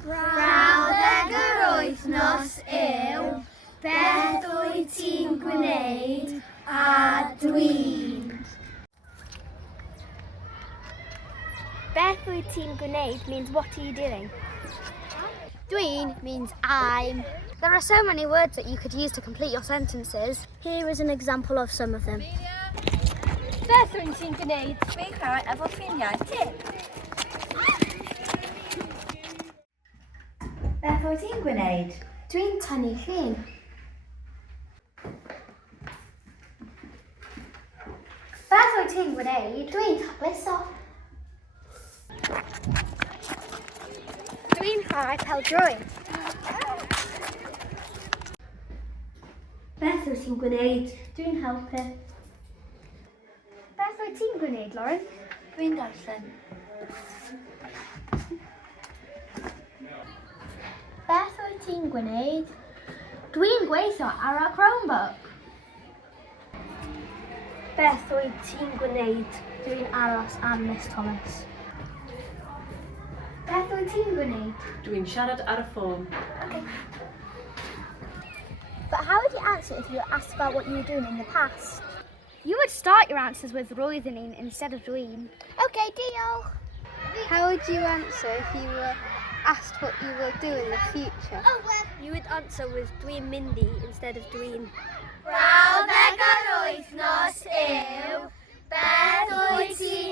Brawddeg yr wythnos yw Beth wyt ti'n gwneud a dwi'n. Beth wyt ti'n gwneud means what are you doing? Dwi'n means I'm. There are so many words that you could use to complete your sentences. Here is an example of some of them. Beth wyt ti'n gwneud? Dwi'n chwarae efo ffiniau tip. Beth wyt ti'n gwneud? Dwi'n tynnu llun. Beth wyt ti'n gwneud? Dwi'n hapluso. Dwi'n chwarae pêl-droed. Beth wyt ti'n gwneud? Dwi'n helpu. Beth wyt ti'n gwneud, Lauren? Dwi'n darllen. Beth wyt ti'n gwneud? Dwi'n gweithio ar y Chromebook. Beth wyt ti'n gwneud? Dwi'n aros am Miss Thomas. Beth wyt ti'n gwneud? Dwi'n siarad ar y ffôn. Okay. But how would you answer if you were asked about what you were doing in the past? You would start your answers with roeddwn i'n instead of dwi'n. Okay, diolch. How would you answer if you were asked what you will do in the future? You would answer with dwi'n mynd i instead of dwi'n. Brawddeg yr wythnos yw Beth wyt ti'n